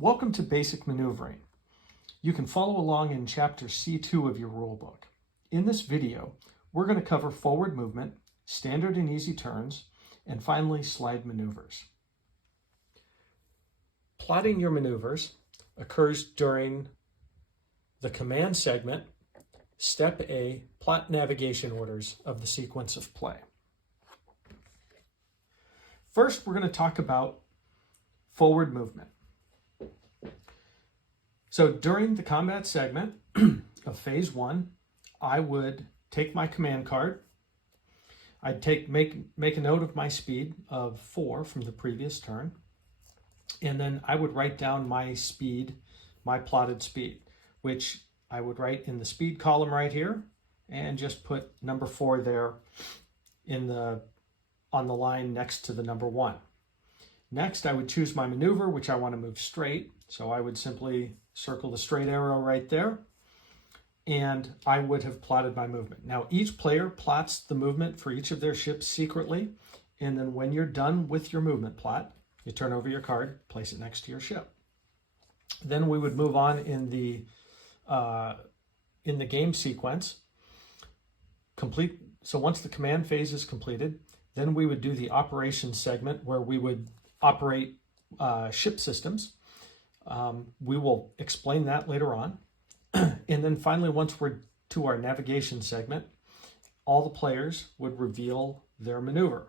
Welcome to Basic Maneuvering. You can follow along in Chapter C2 of your rulebook. In this video, we're going to cover forward movement, standard and easy turns, and finally slide maneuvers. Plotting your maneuvers occurs during the command segment, Step A, plot navigation orders of the sequence of play. First, we're going to talk about forward movement. So during the combat segment of phase 1, I would take my command card. I'd make a note of my speed of 4 from the previous turn, and then I would write down my speed, my plotted speed, which I would write in the speed column right here, and just put number 4 there on the line next to the number 1. Next, I would choose my maneuver, which I want to move straight. So I would simply circle the straight arrow right there, and I would have plotted my movement. Now, each player plots the movement for each of their ships secretly, and then when you're done with your movement plot, you turn over your card, place it next to your ship. Then we would move on in the game sequence. So once the command phase is completed, then we would do the operations segment where we would operate ship systems. We will explain that later on. And then finally, once we're to our navigation segment, all the players would reveal their maneuver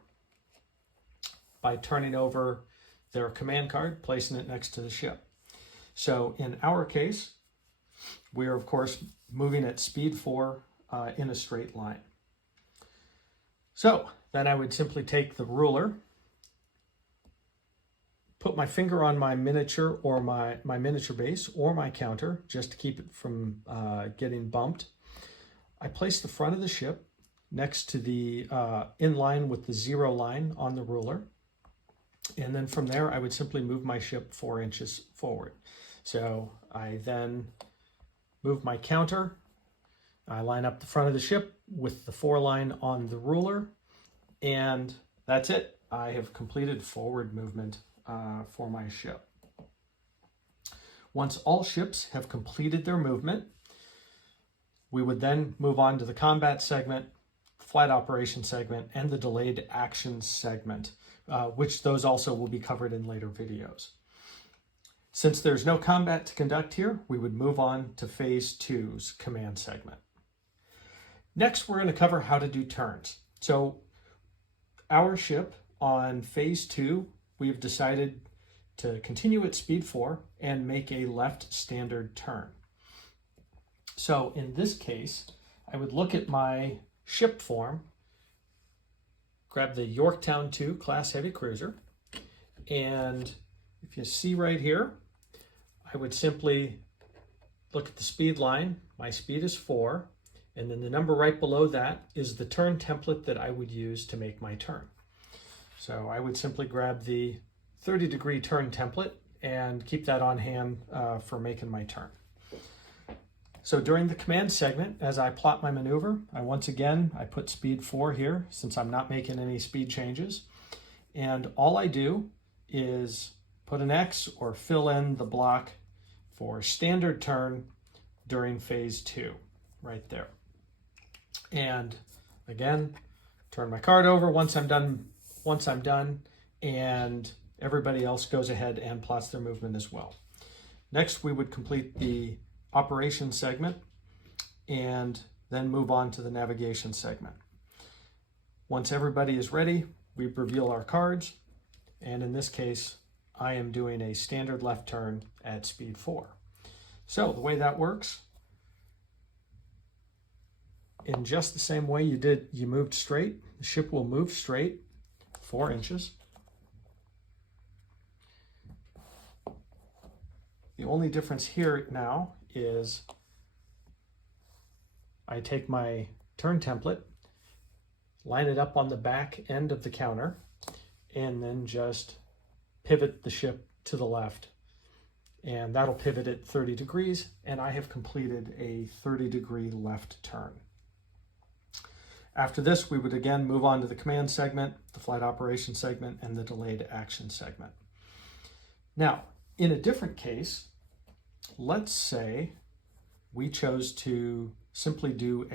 by turning over their command card, placing it next to the ship. So in our case, we are of course moving at speed 4 in a straight line. So then I would simply take the ruler, put my finger on my miniature or my miniature base or my counter just to keep it from getting bumped. I place the front of the ship next to the in line with the 0 line on the ruler. And then from there, I would simply move my ship 4 inches forward. So I then move my counter. I line up the front of the ship with the 4 line on the ruler. And that's it. I have completed forward movement for my ship. Once all ships have completed their movement, we would then move on to the combat segment, flight operations segment, and the delayed action segment, which those also will be covered in later videos. Since there's no combat to conduct here, we would move on to phase 2's command segment. Next, we're going to cover how to do turns. So our ship on phase 2, we've decided to continue at speed 4 and make a left standard turn. So in this case, I would look at my ship form, grab the Yorktown 2 class heavy cruiser, and if you see right here, I would simply look at the speed line. My speed is 4, and then the number right below that is the turn template that I would use to make my turn. So I would simply grab the 30-degree turn template and keep that on hand for making my turn. So during the command segment, as I plot my maneuver, I put speed 4 here since I'm not making any speed changes. And all I do is put an X or fill in the block for standard turn during phase 2, right there. And again, turn my card over once I'm done, and everybody else goes ahead and plots their movement as well. Next, we would complete the operations segment and then move on to the navigation segment. Once everybody is ready, we reveal our cards, and in this case, I am doing a standard left turn at speed 4. So the way that works, in just the same way you moved straight, the ship will move straight 4 inches. The only difference here now is I take my turn template, line it up on the back end of the counter, and then just pivot the ship to the left. And that'll pivot at 30 degrees, and I have completed a 30-degree left turn. After this, we would again move on to the command segment, the flight operations segment, and the delayed action segment. Now, In a different case, let's say we chose to simply do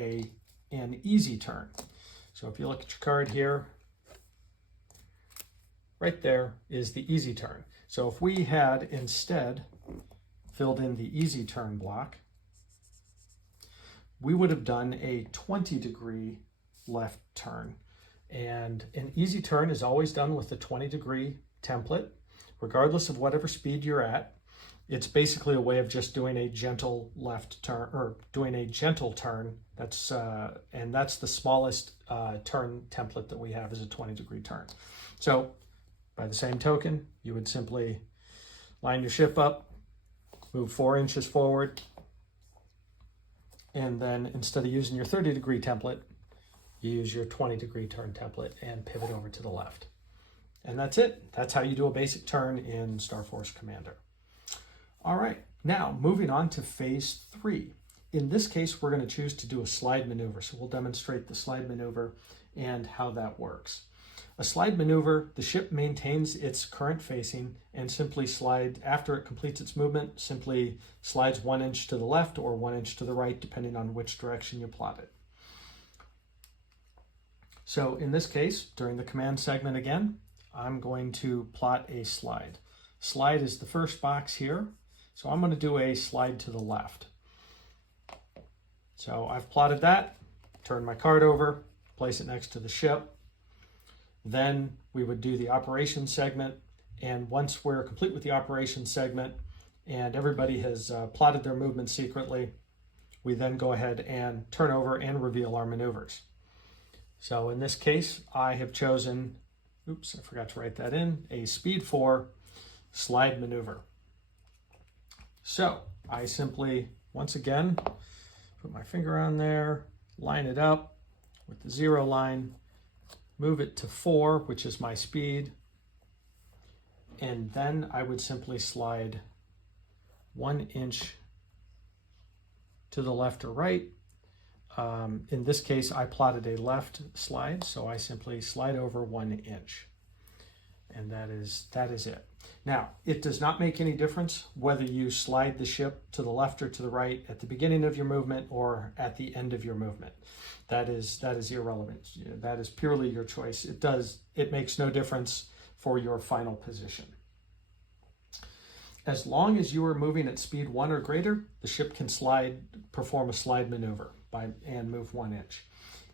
an easy turn. So if you look at your card here, right there is the easy turn. So if we had instead filled in the easy turn block, we would have done a 20-degree left turn. And an easy turn is always done with the 20-degree template, regardless of whatever speed you're at. It's basically a way of just doing a gentle left turn, or doing a gentle turn. And that's the smallest turn template that we have, is a 20-degree turn. So by the same token, you would simply line your ship up, move 4 inches forward, and then instead of using your 30-degree template, you use your 20-degree turn template and pivot over to the left. And that's it. That's how you do a basic turn in StarForce Commander. All right, now moving on to phase 3. In this case, we're going to choose to do a slide maneuver. So we'll demonstrate the slide maneuver and how that works. A slide maneuver, the ship maintains its current facing and simply after it completes its movement, simply slides 1 inch to the left or 1 inch to the right, depending on which direction you plot it. So in this case, during the command segment again, I'm going to plot a slide. Slide is the first box here. So I'm going to do a slide to the left. So I've plotted that, turn my card over, place it next to the ship. Then we would do the operations segment. And once we're complete with the operations segment and everybody has plotted their movement secretly, we then go ahead and turn over and reveal our maneuvers. So in this case, I have chosen, oops, I forgot to write that in, a speed 4 slide maneuver. So I simply, once again, put my finger on there, line it up with the 0 line, move it to 4, which is my speed, and then I would simply slide 1 inch to the left or right. In this case, I plotted a left slide, so I simply slide over 1 inch. And that is it. Now, it does not make any difference whether you slide the ship to the left or to the right at the beginning of your movement or at the end of your movement. That is irrelevant. That is purely your choice. It makes no difference for your final position. As long as you are moving at speed 1 or greater, the ship can perform a slide maneuver and move 1 inch.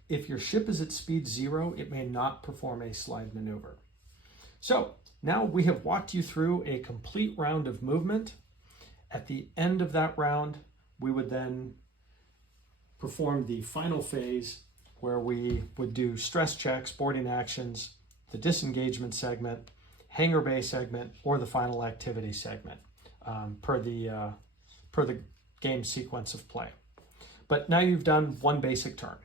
If your ship is at speed 0, it may not perform a slide maneuver. So now we have walked you through a complete round of movement. At the end of that round, we would then perform the final phase where we would do stress checks, boarding actions, the disengagement segment, hangar bay segment, or the final activity segment per the game sequence of play. But now you've done one basic turn.